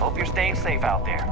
Hope you're staying safe out there.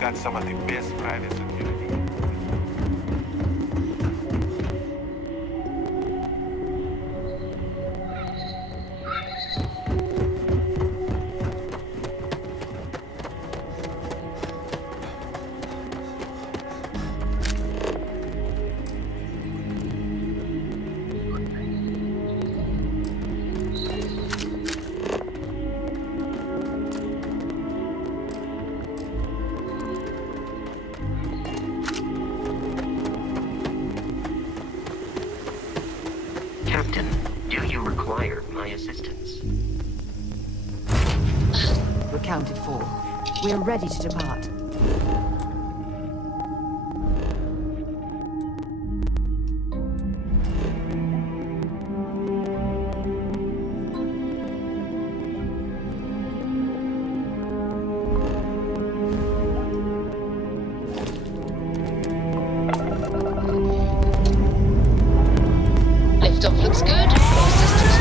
Got some of the best private security. Captain, do you require my assistance? Accounted for. We are ready to depart. Liftoff looks good. All systems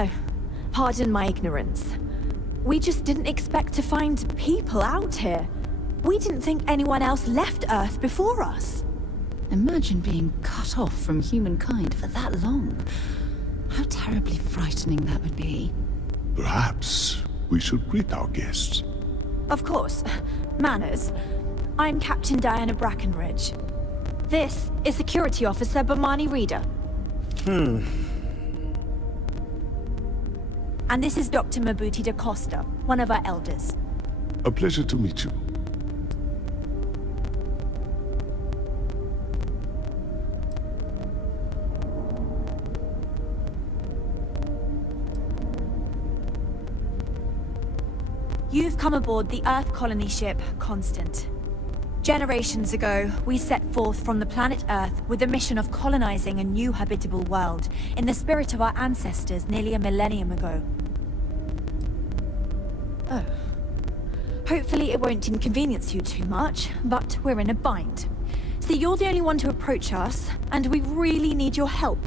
Oh, pardon my ignorance. We just didn't expect to find people out here. We didn't think anyone else left Earth before us. Imagine being cut off from humankind for that long. How terribly frightening that would be. Perhaps we should greet our guests. Of course. Manners. I'm Captain Diana Brackenridge. This is Security Officer Bomani Reader. And this is Dr. Mabuti da Costa, one of our elders. A pleasure to meet you. You've come aboard the Earth colony ship Constant. Generations ago, we set forth from the planet Earth with the mission of colonizing a new habitable world in the spirit of our ancestors nearly a millennium ago. Oh. Hopefully it won't inconvenience you too much, but we're in a bind. See, you're the only one to approach us, and we really need your help.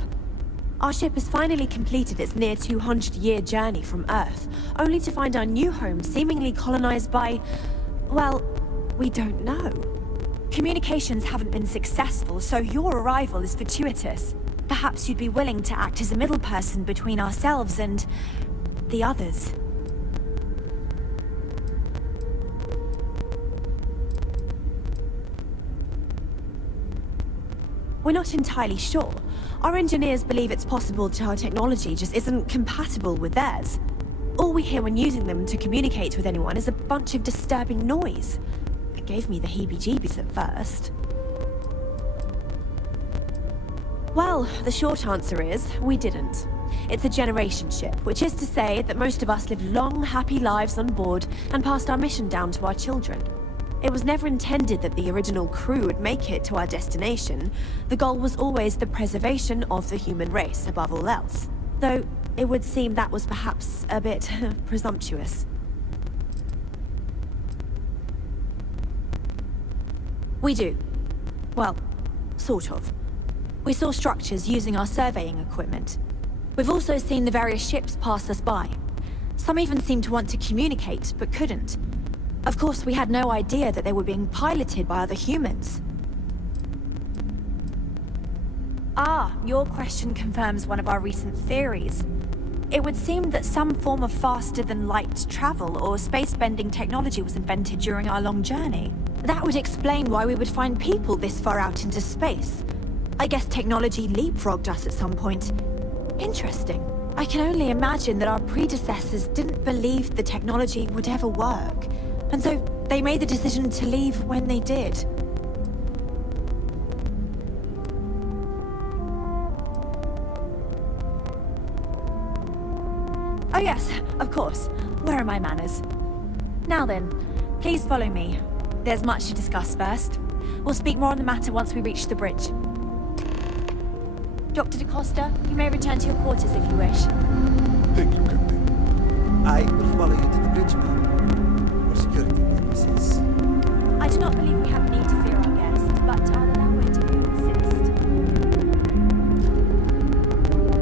Our ship has finally completed its near 200-year journey from Earth, only to find our new home seemingly colonized by... well, we don't know. Communications haven't been successful, so your arrival is fortuitous. Perhaps you'd be willing to act as a middle person between ourselves and... the others. We're not entirely sure. Our engineers believe it's possible that our technology just isn't compatible with theirs. All we hear when using them to communicate with anyone is a bunch of disturbing noise. It gave me the heebie-jeebies at first. Well, the short answer is, we didn't. It's a generation ship, which is to say that most of us live long, happy lives on board and passed our mission down to our children. It was never intended that the original crew would make it to our destination. The goal was always the preservation of the human race above all else. Though, it would seem that was perhaps a bit presumptuous. We do. Well, sort of. We saw structures using our surveying equipment. We've also seen the various ships pass us by. Some even seemed to want to communicate, but couldn't. Of course, we had no idea that they were being piloted by other humans. Ah, your question confirms one of our recent theories. It would seem that some form of faster-than-light travel or space-bending technology was invented during our long journey. That would explain why we would find people this far out into space. I guess technology leapfrogged us at some point. Interesting. I can only imagine that our predecessors didn't believe the technology would ever work. And so, they made the decision to leave when they did. Oh yes, of course. Where are my manners? Now then, please follow me. There's much to discuss first. We'll speak more on the matter once we reach the bridge. Dr. da Costa, you may return to your quarters if you wish. Thank you, Captain. I will follow you to the bridge, ma'am. For security purposes. I do not believe we have need to fear our guest, but I'll allow it if you insist.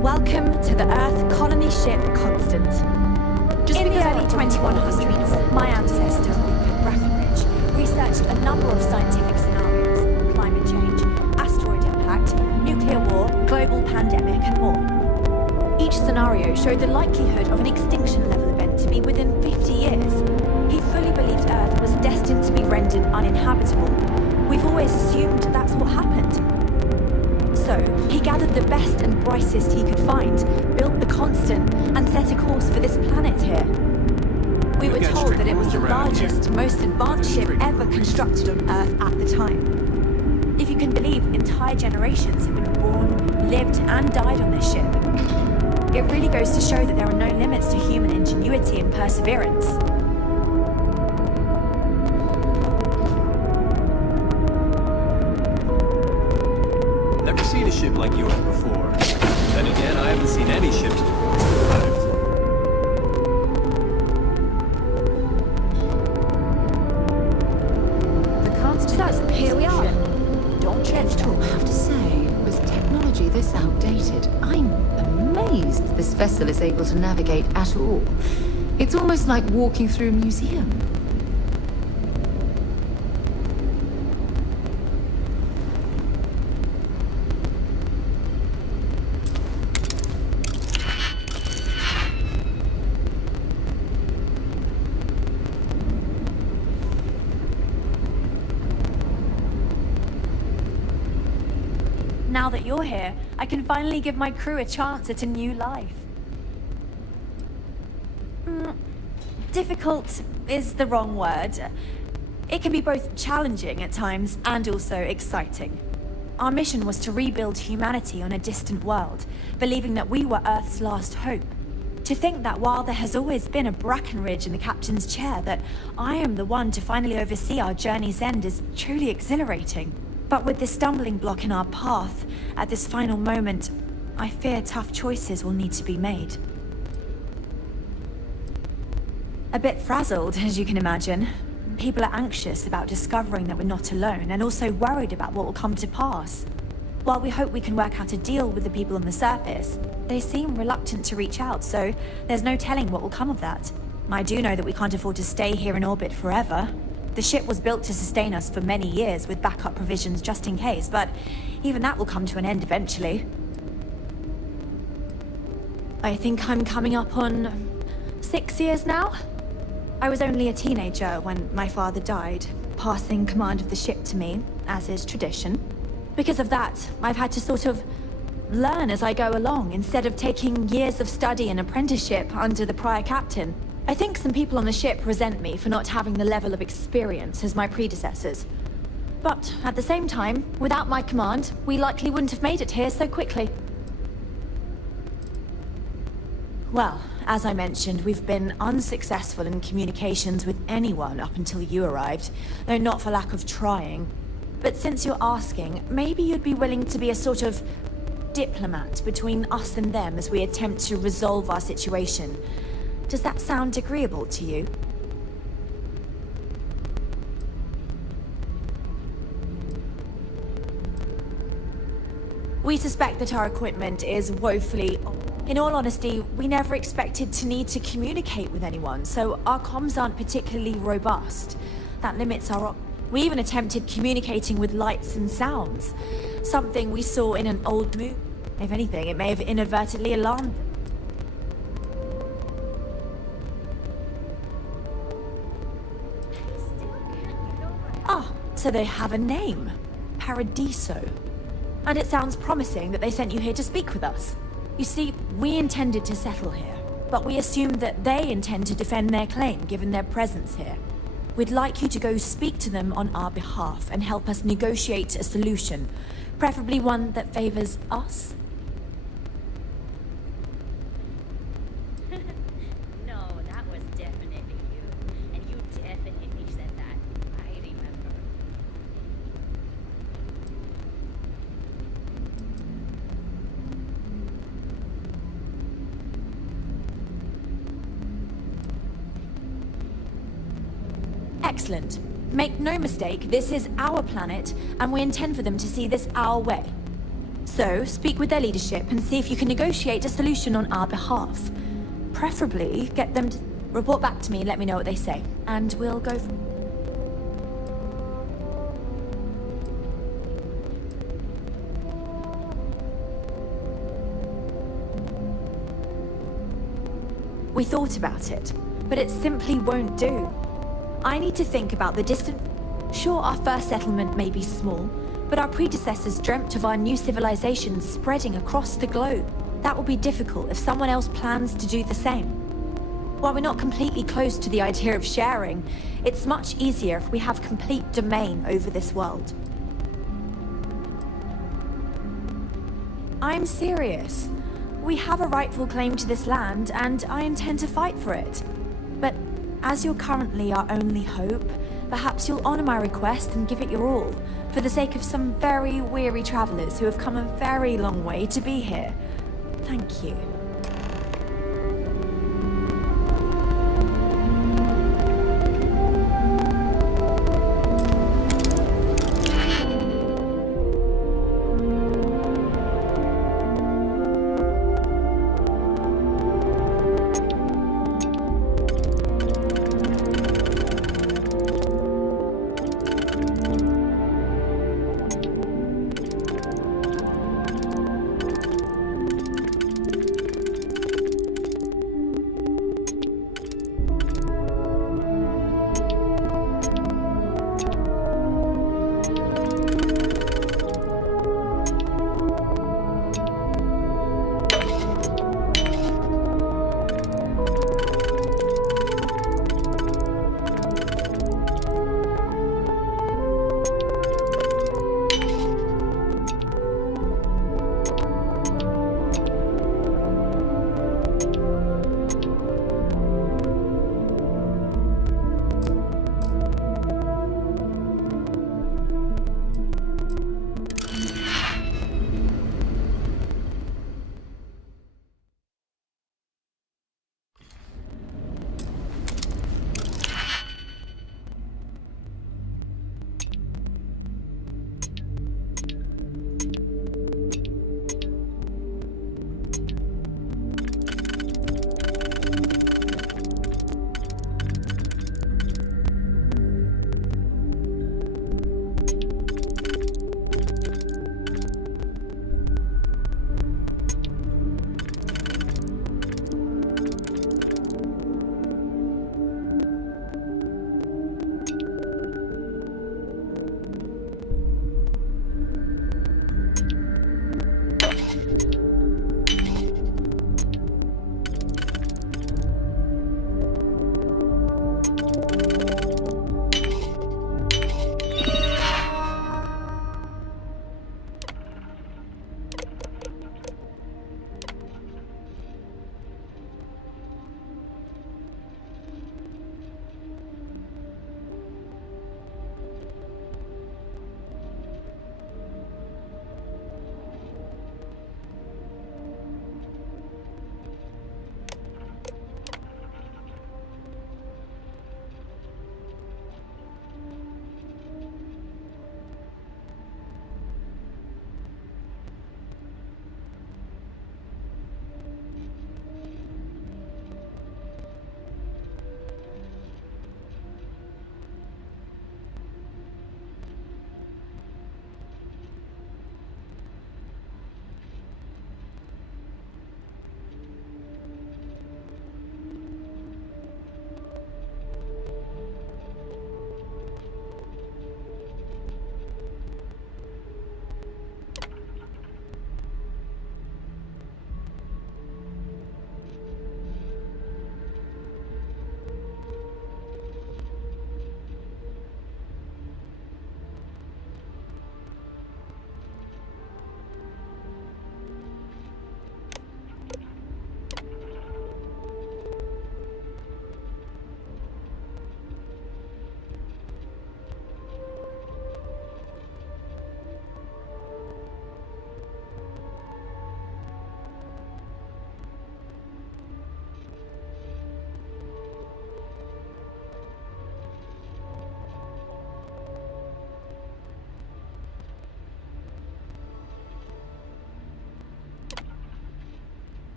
Welcome to the Earth colony ship Constant. In the early 2100s, my ancestor, Brackenridge, researched a number of scientific scenarios: climate change, asteroid impact, nuclear war, global pandemic, and more. Each scenario showed the likelihood of an extinction-level event to be within 50 years. He fully believed Earth was destined to be rendered uninhabitable. We've always assumed that's what happened. So, he gathered the best and brightest he could find, built the Constant, and set a course for this planet here. We were told that it was the largest, most advanced ship ever constructed on Earth at the time. If you can believe, entire generations have been born, lived, and died on this ship. It really goes to show that there are no limits to human ingenuity and perseverance. Never seen a ship like yours before. Then again, I haven't seen any ships before it's arrived. The Constant So, here we are. Don't let's talk. I have to say, with technology this outdated. I'm amazed this vessel is able to navigate at all. It's almost like walking through a museum. Now that you're here, I can finally give my crew a chance at a new life. Difficult is the wrong word. It can be both challenging at times and also exciting. Our mission was to rebuild humanity on a distant world, believing that we were Earth's last hope. To think that while there has always been a Brackenridge in the captain's chair, that I am the one to finally oversee our journey's end is truly exhilarating. But with this stumbling block in our path, at this final moment, I fear tough choices will need to be made. A bit frazzled, as you can imagine. People are anxious about discovering that we're not alone, and also worried about what will come to pass. While we hope we can work out a deal with the people on the surface, they seem reluctant to reach out, so there's no telling what will come of that. I do know that we can't afford to stay here in orbit forever. The ship was built to sustain us for many years with backup provisions just in case, but even that will come to an end eventually. I think I'm coming up on 6 years now. I was only a teenager when my father died, passing command of the ship to me, as is tradition. Because of that, I've had to sort of learn as I go along, instead of taking years of study and apprenticeship under the prior captain. I think some people on the ship resent me for not having the level of experience as my predecessors. But at the same time, without my command, we likely wouldn't have made it here so quickly. Well, as I mentioned, we've been unsuccessful in communications with anyone up until you arrived, though not for lack of trying. But since you're asking, maybe you'd be willing to be a sort of diplomat between us and them as we attempt to resolve our situation. Does that sound agreeable to you? We suspect that our equipment is woefully... In all honesty, we never expected to need to communicate with anyone, so our comms aren't particularly robust. That limits our... We even attempted communicating with lights and sounds, something we saw in an old movie. If anything, it may have inadvertently alarmed them. So they have a name. Paradiso. And it sounds promising that they sent you here to speak with us. You see, we intended to settle here, but we assumed that they intend to defend their claim given their presence here. We'd like you to go speak to them on our behalf and help us negotiate a solution, preferably one that favors us. No, that was definitely you. And you definitely said that. I remember. Excellent. Make no mistake, this is our planet, and we intend for them to see this our way. So, speak with their leadership and see if you can negotiate a solution on our behalf. Preferably, get them to report back to me and let me know what they say, and we'll go from... We thought about it, but it simply won't do. I need to think about the distant... Sure, our first settlement may be small, but our predecessors dreamt of our new civilization spreading across the globe. That will be difficult if someone else plans to do the same. While we're not completely close to the idea of sharing, it's much easier if we have complete domain over this world. I'm serious. We have a rightful claim to this land, and I intend to fight for it. But as you're currently our only hope, perhaps you'll honor my request and give it your all, for the sake of some very weary travelers who have come a very long way to be here. Thank you.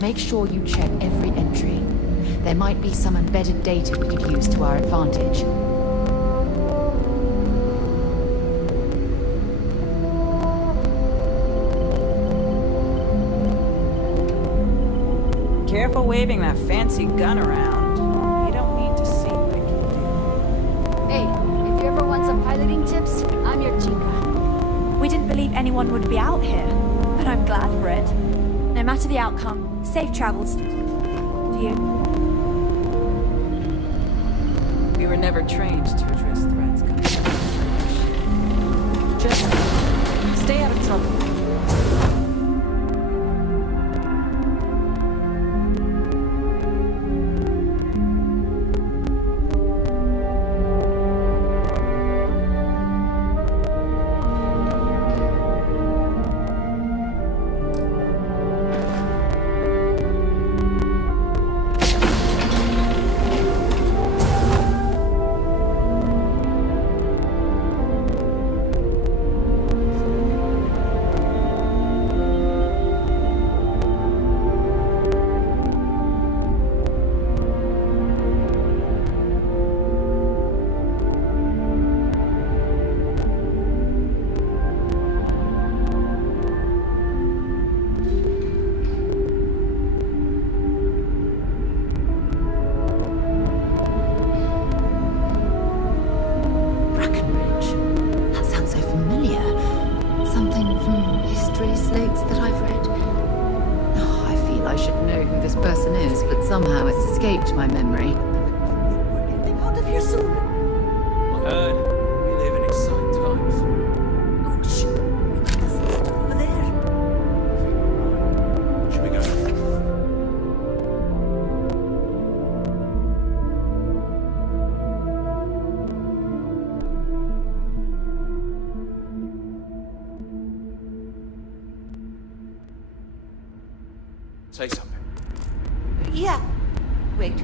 Make sure you check every entry. There might be some embedded data we could use to our advantage. Careful waving that fancy gun around. You don't need to see what it can do. Hey, if you ever want some piloting tips, I'm your chica. We didn't believe anyone would be out here, but I'm glad for it. No matter the outcome, safe travels. To you. We were never trained to address threats coming from. Just stay out of trouble. Somehow it's escaped my memory. Getting out of here soon. Heard. We live in exciting times. Oh, shit. It's over there. Should we go? Say something. Yeah. Wait.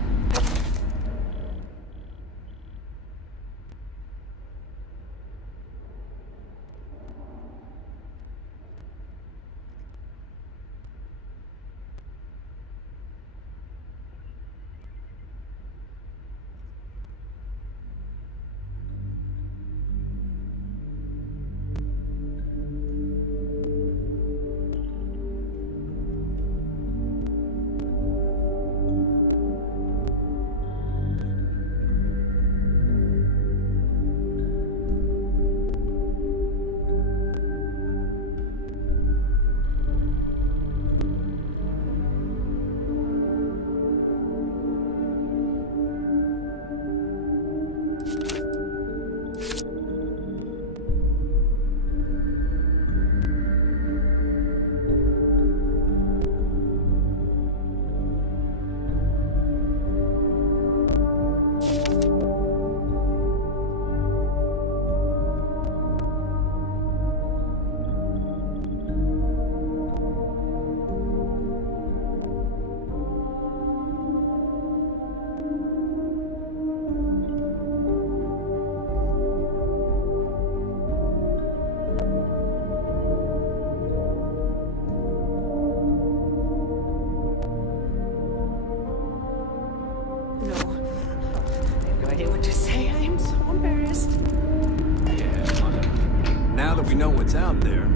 Now that we know what's out there,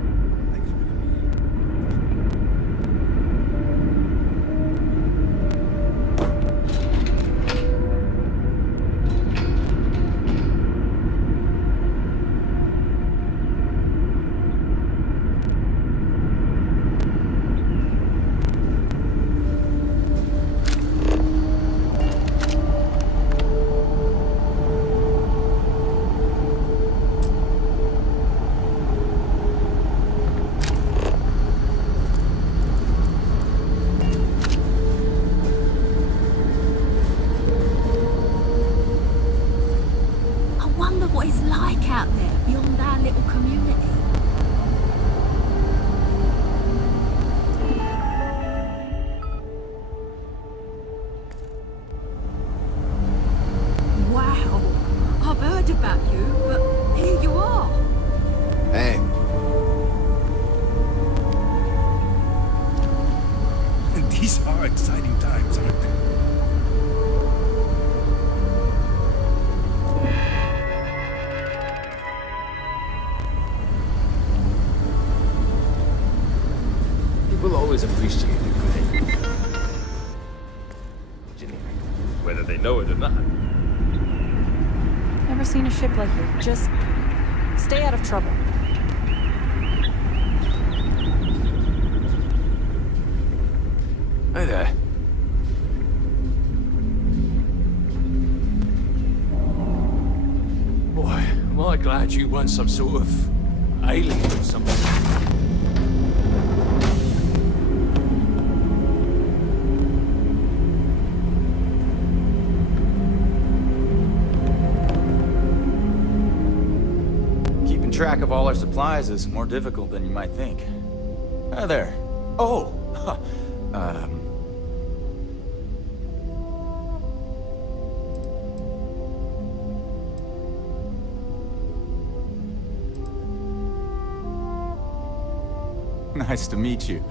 These are exciting times, aren't they? People always appreciate a good engineering, whether they know it or not. Never seen a ship like you. Just stay out of trouble. Hi there. Boy, am I glad you weren't some sort of alien or something. Keeping track of all our supplies is more difficult than you might think. Hi there. Oh! Nice to meet you.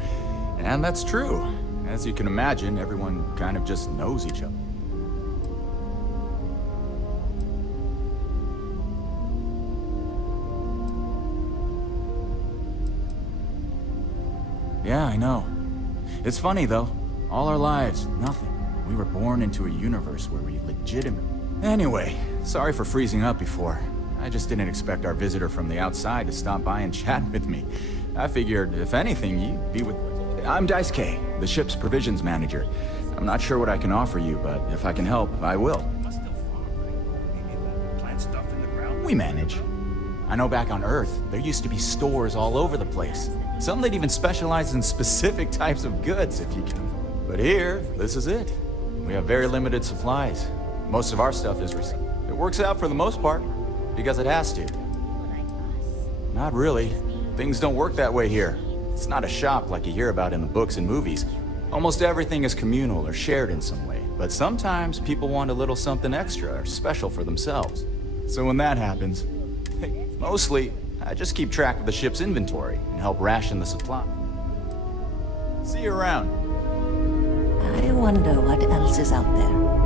And that's true. As you can imagine, everyone kind of just knows each other. Yeah, I know. It's funny, though. All our lives, nothing. We were born into a universe where we legitimate. Anyway, sorry for freezing up before. I just didn't expect our visitor from the outside to stop by and chat with me. I figured, if anything, you'd be with... I'm Dice K, the ship's provisions manager. I'm not sure what I can offer you, but if I can help, I will. We manage. I know back on Earth, there used to be stores all over the place. Some that even specialize in specific types of goods, if you can. But here, this is it. We have very limited supplies. Most of our stuff is recycled. It works out for the most part, because it has to. Not really. Things don't work that way here. It's not a shop like you hear about in the books and movies. Almost everything is communal or shared in some way. But sometimes people want a little something extra or special for themselves. So when that happens, mostly, I just keep track of the ship's inventory and help ration the supply. See you around. I wonder what else is out there.